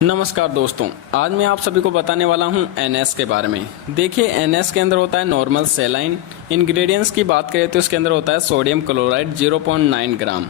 नमस्कार दोस्तों, आज मैं आप सभी को बताने वाला हूं एनएस के बारे में। देखिए, एनएस के अंदर होता है नॉर्मल सेलाइन। इंग्रेडिएंट्स की बात करें तो इसके अंदर होता है सोडियम क्लोराइड 0.9 ग्राम।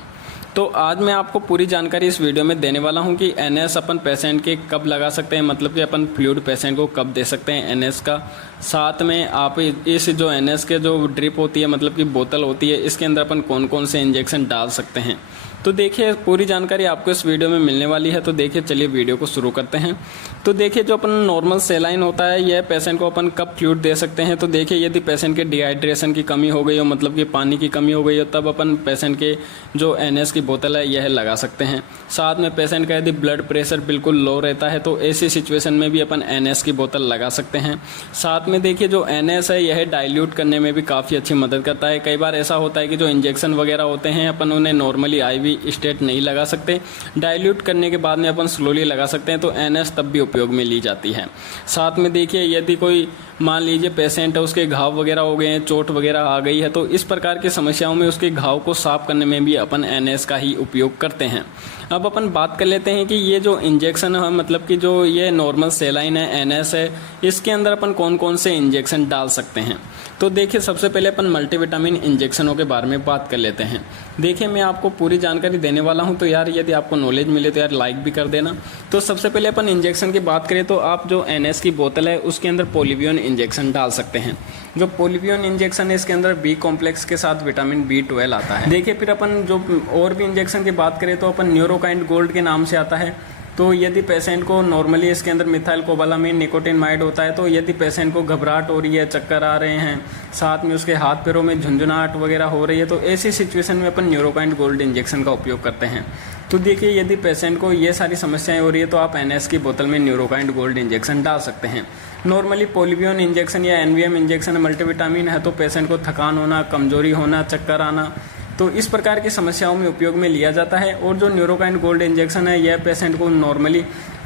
तो आज मैं आपको पूरी जानकारी इस वीडियो में देने वाला हूं कि एनएस अपन पेशेंट के कब लगा सकते हैं, मतलब कि अपन फ्लूइड पेशेंट को कब दे सकते हैं एनएस का। साथ में आप इस जो एनएस के जो ड्रिप होती है, मतलब कि बोतल होती है, इसके अंदर अपन कौन कौन से इंजेक्शन डाल सकते हैं। तो देखिए, पूरी जानकारी आपको इस वीडियो में मिलने वाली है। तो देखिए, चलिए वीडियो को शुरू करते हैं। तो देखिए, जो अपन नॉर्मल सेलाइन होता है, यह पेशेंट को अपन कब फ्लूइड दे सकते हैं। तो देखिए, यदि पेशेंट के डिहाइड्रेशन की कमी हो गई हो, मतलब कि पानी की कमी हो गई हो, तब अपन पेशेंट के जो एनएस की बोतल है यह लगा सकते हैं। साथ में पेशेंट का यदि ब्लड प्रेशर बिल्कुल लो रहता है तो ऐसी सिचुएशन में भी अपन एनएस की बोतल लगा सकते हैं। साथ में देखिए, जो एनएस है यह डाइल्यूट करने में भी काफ़ी अच्छी मदद करता है। कई बार ऐसा होता है कि जो इंजेक्शन वगैरह होते हैं अपन उन्हें नॉर्मली आईवी स्टेट नहीं लगा सकते, डाइल्यूट करने के बाद में अपन स्लोली लगा सकते हैं, तो एनएस तब भी उपयोग में ली जाती है। साथ में देखिए, यदि कोई मान लीजिए पेशेंट है, उसके घाव वगैरह हो गए हैं, चोट वगैरह आ गई है, तो इस प्रकार की समस्याओं में उसके घाव को साफ करने में भी अपन एनएस का ही उपयोग करते हैं। अब अपन बात कर लेते हैं कि ये जो इंजेक्शन है, मतलब कि जो ये नॉर्मल सेलाइन है, एनएस है, इसके अंदर अपन कौन कौन से इंजेक्शन डाल सकते हैं। तो देखिए, सबसे पहले अपन मल्टीविटामिन इंजेक्शनों के बारे में बात कर लेते हैं। देखिए, मैं आपको पूरी जानकारी देने वाला हूं, तो यार यदि आपको नॉलेज मिले तो यार लाइक भी कर देना। तो सबसे पहले अपन इंजेक्शन की बात करें तो आप जो एनएस की बोतल है उसके अंदर पोलिवियन इंजेक्शन डाल सकते हैं। जो पोलिवियन इंजेक्शन है, इसके अंदर बी कॉम्प्लेक्स के साथ विटामिन B12 आता है। देखिए, फिर अपन जो और भी इंजेक्शन की बात करें तो अपन न्यूरोकाइंड गोल्ड के नाम से आता है। तो यदि पेशेंट को नॉर्मली इसके अंदर मिथाइल कोबालामीन निकोटिनमाइड होता है, तो यदि पेशेंट को घबराहट हो रही है, चक्कर आ रहे हैं, साथ में उसके हाथ पैरों में झुंझुनाहट वगैरह हो रही है, तो ऐसी सिचुएशन में अपन न्यूरोकाइंड गोल्ड इंजेक्शन का उपयोग करते हैं। तो देखिए, यदि पेशेंट को ये सारी समस्याएं हो रही है तो आप एनएस की बोतल में न्यूरोकाइंड गोल्ड इंजेक्शन डाल सकते हैं। नॉर्मली पोलिवियन इंजेक्शन या एनवीएम इंजेक्शन मल्टीविटामिन है, तो पेशेंट को थकान होना, कमजोरी होना, चक्कर आना, तो इस प्रकार की समस्याओं में उपयोग में लिया जाता है। और जो न्यूरोकाइंड गोल्ड इंजेक्शन है, यह पेशेंट को नॉर्मली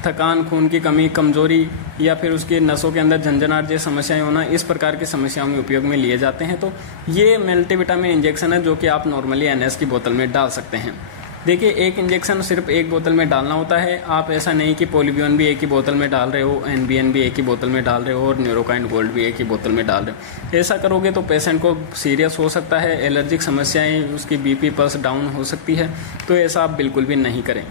थकान, खून की कमी, कमजोरी या फिर उसके नसों के अंदर झंझनाहट जैसी समस्याएं होना, इस प्रकार की समस्याओं में उपयोग में लिए जाते हैं। तो ये मल्टीविटामिन इंजेक्शन है जो कि आप नॉर्मली एनएस की बोतल में डाल सकते हैं। देखिए, एक इंजेक्शन सिर्फ एक बोतल में डालना होता है। आप ऐसा नहीं कि पोलिवियन भी एक ही बोतल में डाल रहे हो, एनबीएन भी एक ही बोतल में डाल रहे हो और न्यूरोकाइंड गोल्ड भी एक ही बोतल में डाल रहे हो। ऐसा करोगे तो पेशेंट को सीरियस हो सकता है, एलर्जिक समस्याएं, उसकी बीपी पल्स डाउन हो सकती है। तो ऐसा आप बिल्कुल भी नहीं करें।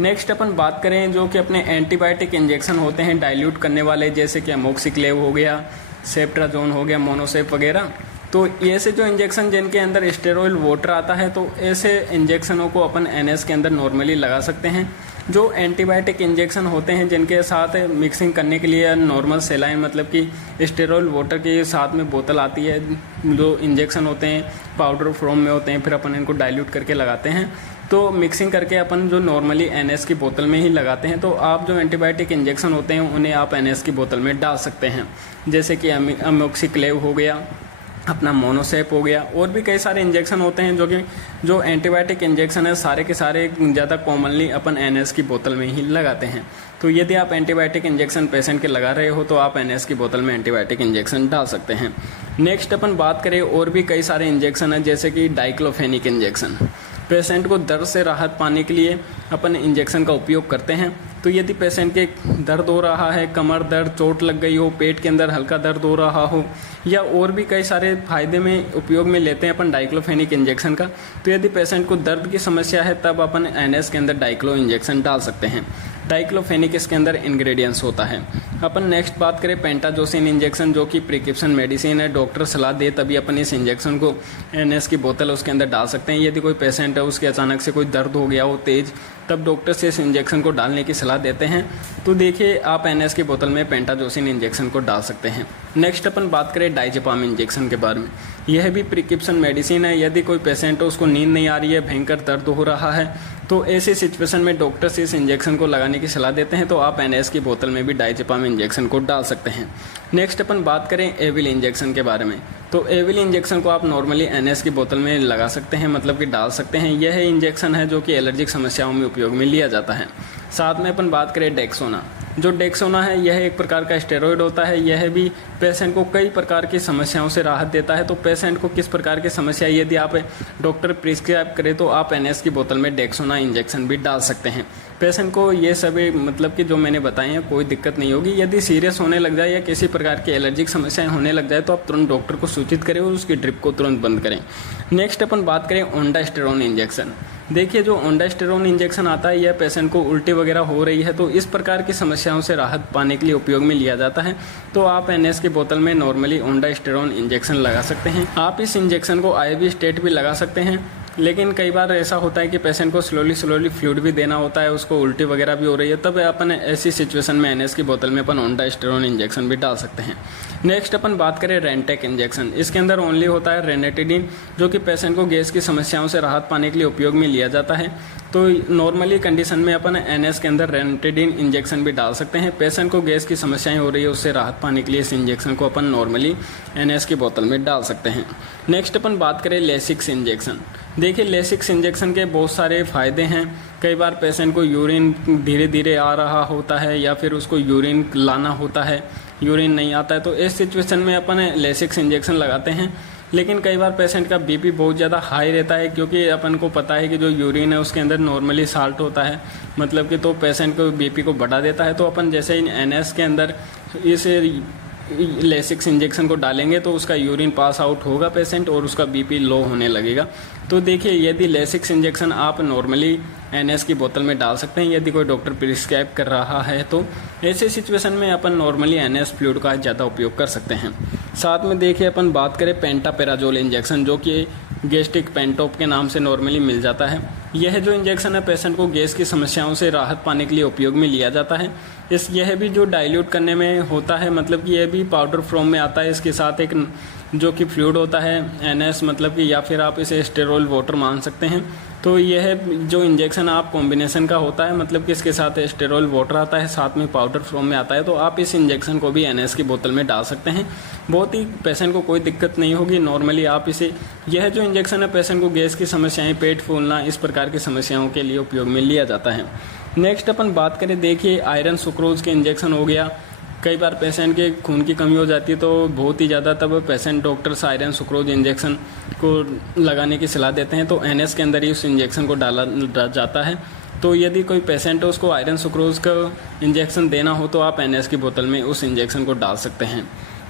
नेक्स्ट अपन बात करें जो कि अपने एंटीबायोटिक इंजेक्शन होते हैं डाइल्यूट करने वाले, जैसे कि अमोक्सिक्लेव हो गया, सेप्ट्राजोन हो गया, मोनोसेप वगैरह। तो ऐसे जो इंजेक्शन जिनके अंदर स्टेरॉइड वाटर आता है, तो ऐसे इंजेक्शनों को अपन एनएस के अंदर नॉर्मली लगा सकते हैं। जो एंटीबायोटिक इंजेक्शन होते हैं जिनके साथ मिक्सिंग करने के लिए नॉर्मल सेलाइन, मतलब कि स्टेरॉइड वाटर के साथ में बोतल आती है, जो इंजेक्शन होते हैं पाउडर फॉर्म में होते हैं, फिर अपन इनको डाइल्यूट करके लगाते हैं। तो मिक्सिंग करके अपन जो नॉर्मली एनएस की बोतल में ही लगाते हैं। तो आप जो एंटीबायोटिक इंजेक्शन होते हैं उन्हें आप एनएस की बोतल में डाल सकते हैं, जैसे कि अमोक्सिक्लेव हो गया, अपना मोनोसेप हो गया, और भी कई सारे इंजेक्शन होते हैं जो एंटीबायोटिक इंजेक्शन है, सारे के सारे ज़्यादा कॉमनली अपन एनएस की बोतल में ही लगाते हैं। तो यदि आप एंटीबायोटिक इंजेक्शन पेशेंट के लगा रहे हो तो आप एनएस की बोतल में एंटीबायोटिक इंजेक्शन डाल सकते हैं। नेक्स्ट अपन बात करें, और भी कई सारे इंजेक्शन हैं, जैसे कि डाइक्लोफेनिक इंजेक्शन। पेशेंट को दर्द से राहत पाने के लिए अपन इंजेक्शन का उपयोग करते हैं। तो यदि पेशेंट के दर्द हो रहा है, कमर दर्द, चोट लग गई हो, पेट के अंदर हल्का दर्द हो रहा हो, या और भी कई सारे फायदे में उपयोग में लेते हैं अपन डाइक्लोफेनिक इंजेक्शन का। तो यदि पेशेंट को दर्द की समस्या है तब अपन एनएस के अंदर डाइक्लो इंजेक्शन डाल सकते हैं। डाइक्लोफेनिक इसके अंदर इंग्रेडिएंट्स होता है। अपन नेक्स्ट बात करें पेंटाजोसिन इंजेक्शन, जो कि प्रिस्क्रिप्शन मेडिसिन है, डॉक्टर सलाह दे तभी अपन इस इंजेक्शन को एनएस की बोतल उसके अंदर डाल सकते हैं। यदि कोई पेशेंट है, उसके अचानक से कोई दर्द हो गया हो तेज, तब डॉक्टर से इस इंजेक्शन को डालने की सलाह देते हैं। तो देखिए, आप एनएस की बोतल में पेंटाजोसिन इंजेक्शन को डाल सकते हैं। नेक्स्ट अपन बात करें डाइजेपाम इंजेक्शन के बारे में। यह भी प्रिस्क्रिप्शन मेडिसिन है। यदि कोई पेशेंट है, उसको नींद नहीं आ रही है, भयंकर दर्द हो रहा है, तो ऐसी सिचुएशन में डॉक्टर से इस इंजेक्शन को लगाने की सलाह देते हैं। तो आप एनएस की बोतल में भी डाइजेपाम इंजेक्शन को डाल सकते हैं। नेक्स्ट अपन बात करें एविल इंजेक्शन के बारे में। तो एविल इंजेक्शन को आप नॉर्मली एनएस की बोतल में लगा सकते हैं, मतलब कि डाल सकते हैं। यह इंजेक्शन है जो कि एलर्जिक समस्याओं में उपयोग में लिया जाता है। साथ में अपन बात करें डेक्सोना। जो डेक्सोना है यह एक प्रकार का स्टेरॉइड होता है। यह भी पेशेंट को कई प्रकार की समस्याओं से राहत देता है। तो पेशेंट को किस प्रकार की समस्या है, यदि आप डॉक्टर प्रिस्क्राइब करे तो आप NS की बोतल में डेक्सोना इंजेक्शन भी डाल सकते हैं। पेशेंट को ये सभी मतलब कि जो मैंने बताए हैं कोई दिक्कत नहीं होगी। यदि सीरियस होने लग जाए या किसी प्रकार की एलर्जिक समस्याएं होने लग जाए तो आप तुरंत डॉक्टर को सूचित करें और उसकी ड्रिप को तुरंत बंद करें। नेक्स्ट अपन बात करें ओंडास्टेरोन इंजेक्शन। देखिए जो ओंडास्टेरोन इंजेक्शन आता है यह पेशेंट को उल्टी वगैरह हो रही है तो इस प्रकार की समस्याओं से राहत पाने के लिए उपयोग में लिया जाता है। तो आप NS की बोतल में नॉर्मली ओंडास्टेरोन इंजेक्शन लगा सकते हैं। आप इस इंजेक्शन को IV स्टेट भी लगा सकते हैं, लेकिन कई बार ऐसा होता है कि पेशेंट को स्लोली फ्लूइड भी देना होता है, उसको उल्टी वगैरह भी हो रही है, तब अपन ऐसी सिचुएशन में NS की बोतल में अपन ओंडास्टेरोन इंजेक्शन भी डाल सकते हैं। नेक्स्ट अपन बात करें रेंटेक इंजेक्शन। इसके अंदर ओनली होता है रेनेटिडिन, जो कि पेशेंट को गैस की समस्याओं से राहत पाने के लिए उपयोग में लिया जाता है। तो नॉर्मली कंडीशन में अपन NS के अंदर रेनेटिडिन इंजेक्शन भी डाल सकते हैं। पेशेंट को गैस की समस्याएं हो रही है उससे राहत पाने के लिए इस इंजेक्शन को अपन नॉर्मली NS की बोतल में डाल सकते हैं। नेक्स्ट अपन बात करें लेसिक्स इंजेक्शन। देखिए लेसिक्स इंजेक्शन के बहुत सारे फ़ायदे हैं। कई बार पेशेंट को यूरिन धीरे धीरे आ रहा होता है या फिर उसको यूरिन लाना होता है, यूरिन नहीं आता है, तो इस सिचुएशन में अपन लेसिक्स इंजेक्शन लगाते हैं। लेकिन कई बार पेशेंट का BP बहुत ज़्यादा हाई रहता है, क्योंकि अपन को पता है कि जो यूरिन है उसके अंदर नॉर्मली साल्ट होता है, मतलब कि तो पेशेंट को BP को बढ़ा देता है। तो अपन जैसे ही NS के अंदर इस लेसिक्स इंजेक्शन को डालेंगे तो उसका यूरिन पास आउट होगा पेशेंट और उसका BP लो होने लगेगा। तो देखिए यदि लेसिक्स इंजेक्शन आप नॉर्मली NS की बोतल में डाल सकते हैं यदि कोई डॉक्टर प्रिस्क्राइब कर रहा है, तो ऐसे सिचुएशन में अपन नॉर्मली NS फ्लूइड का ज़्यादा उपयोग कर सकते हैं। साथ में देखिए अपन बात करें पेंटापेराजोल इंजेक्शन, जो कि गैस्ट्रिक पेंटोप के नाम से नॉर्मली मिल जाता है। यह जो इंजेक्शन है पेशेंट को गैस की समस्याओं से राहत पाने के लिए उपयोग में लिया जाता है। यह भी जो डाइल्यूट करने में होता है, मतलब कि यह भी पाउडर फॉर्म में आता है। इसके साथ एक जो कि फ्लूइड होता है NS, मतलब कि या फिर आप इसे स्टेरॉल वाटर मान सकते हैं। तो यह जो इंजेक्शन आप कॉम्बिनेशन का होता है, मतलब कि इसके साथ स्टेरॉल वाटर आता है, साथ में पाउडर फॉर्म में आता है। तो आप इस इंजेक्शन को भी NS की बोतल में डाल सकते हैं। बहुत ही पेशेंट को कोई दिक्कत नहीं होगी। नॉर्मली आप इसे, यह जो इंजेक्शन है पेशेंट को गैस की समस्याएं, पेट फूलना, इस प्रकार की समस्याओं के लिए उपयोग में लिया जाता है। नेक्स्ट अपन बात करें, देखिए आयरन सुक्रोज के इंजेक्शन हो गया। कई बार पेशेंट के खून की कमी हो जाती है तो बहुत ही ज़्यादा, तब patient doctors iron sucrose injection को लगाने की सलाह देते हैं। तो NS के अंदर ही उस इंजेक्शन को डाला जाता है। तो यदि कोई पेशेंट है उसको आयरन सुक्रोज का इंजेक्शन देना हो तो आप NS की बोतल में उस इंजेक्शन को डाल सकते हैं।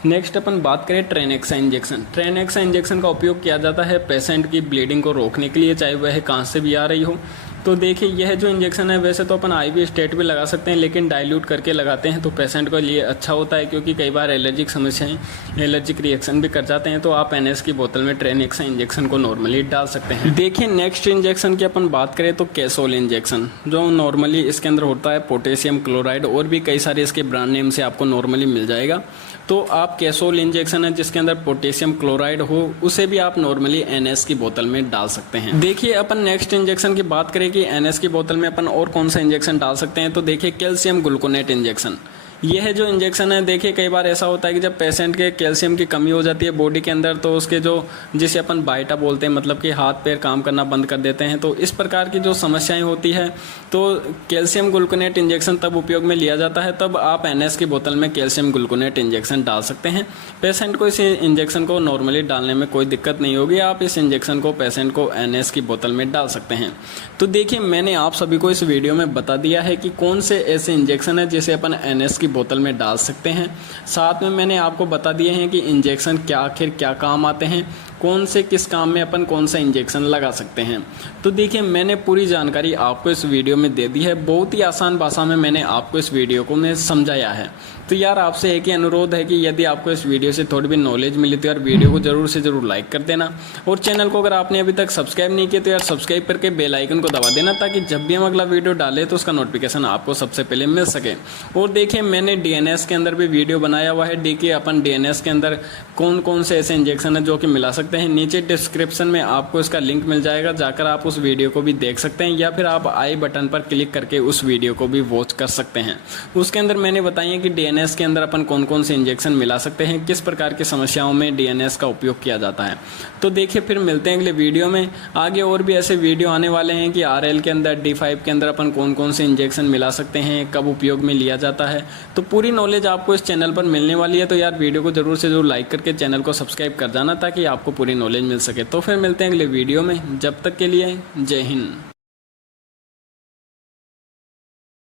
नेक्स्ट अपन बात करें ट्रेनेक्सा इंजेक्शन। ट्रेनेक्सा इंजेक्शन का उपयोग किया जाता है पेशेंट की ब्लीडिंग को रोकने के लिए, चाहे वह कहाँ से भी आ रही हो। तो देखिए यह जो इंजेक्शन है वैसे तो अपन IV स्टेट भी लगा सकते हैं, लेकिन डाइल्यूट करके लगाते हैं तो पेशेंट के लिए अच्छा होता है, क्योंकि कई बार एलर्जिक समस्याएं, एलर्जिक रिएक्शन भी कर जाते हैं। तो आप NS की बोतल में ट्रेनेक्सा इंजेक्शन को नॉर्मली डाल सकते हैं। देखिए नेक्स्ट इंजेक्शन की अपन बात करें तो कैसोल इंजेक्शन, जो नॉर्मली इसके अंदर होता है पोटेशियम क्लोराइड, और भी कई सारे इसके ब्रांड नेम से आपको नॉर्मली मिल जाएगा। तो आप कैसोल इंजेक्शन है जिसके अंदर पोटेशियम क्लोराइड हो, उसे भी आप नॉर्मली NS की बोतल में डाल सकते हैं। देखिए अपन नेक्स्ट इंजेक्शन की बात करें कि NS की बोतल में अपन और कौन सा इंजेक्शन डाल सकते हैं, तो देखिए कैल्शियम ग्लूकोनेट इंजेक्शन। यह जो इंजेक्शन है, देखिए कई बार ऐसा होता है कि जब पेशेंट के कैल्शियम की कमी हो जाती है बॉडी के अंदर, तो उसके जो जिसे अपन बाइटा बोलते हैं, मतलब कि हाथ पैर काम करना बंद कर देते हैं। तो इस प्रकार की जो समस्याएं होती है तो कैल्शियम ग्लूकोनेट इंजेक्शन तब उपयोग में लिया जाता है, तब आप NS की बोतल में कैल्शियम ग्लूकोनेट इंजेक्शन डाल सकते हैं। पेशेंट को इस इंजेक्शन को नॉर्मली डालने में कोई दिक्कत नहीं होगी। आप इस इंजेक्शन को पेशेंट को NS की बोतल में डाल सकते हैं। तो देखिए मैंने आप सभी को इस वीडियो में बता दिया है कि कौन से ऐसे इंजेक्शन है जिसे अपन NS की बोतल में डाल सकते हैं। साथ में मैंने आपको बता दिए हैं कि इंजेक्शन आखिर क्या काम आते हैं, कौन से किस काम में अपन कौन सा इंजेक्शन लगा सकते हैं। तो देखिए मैंने पूरी जानकारी आपको इस वीडियो में दे दी है। बहुत ही आसान भाषा में मैंने आपको इस वीडियो को मैं समझाया है। तो यार आपसे एक ही अनुरोध है कि यदि आपको इस वीडियो से थोड़ी भी नॉलेज मिली तो यार वीडियो को जरूर से जरूर लाइक कर देना, और चैनल को अगर आपने अभी तक सब्सक्राइब नहीं किया तो यार सब्सक्राइब करके बेल आइकन को दबा देना, ताकि जब भी हम अगला वीडियो डालें तो उसका नोटिफिकेशन आपको सबसे पहले मिल सके। और देखिए मैंने DNS के अंदर भी वीडियो बनाया हुआ है। देखिए अपन DNS के अंदर कौन कौन से ऐसे इंजेक्शन है जो कि मिला सकते हैं। सकते हैं। नीचे डिस्क्रिप्शन में आपको इसका लिंक मिल जाएगा, जाकर आप उस वीडियो को भी देख सकते हैं, या फिर आप आई बटन पर क्लिक करके उस वीडियो को भी वॉच कर सकते हैं। उसके अंदर मैंने बताया है कि डीएनएस के अंदर अपन कौन कौन से इंजेक्शन मिला सकते हैं, किस प्रकार की समस्याओं में डीएनएस का उपयोग किया जाता है। तो देखिए फिर मिलते हैं अगले वीडियो में। आगे और भी ऐसे वीडियो आने वाले हैं कि आरएल के अंदर D5 के अंदर अपन कौन कौन से इंजेक्शन मिला सकते हैं, कब उपयोग में लिया जाता है। तो पूरी नॉलेज आपको इस चैनल पर मिलने वाली है। तो यार वीडियो को जरूर से जरूर लाइक करके चैनल को सब्सक्राइब कर जाना, ताकि आपको पूरी नॉलेज मिल सके। तो फिर मिलते हैं अगले वीडियो में, जब तक के लिए जय हिंद।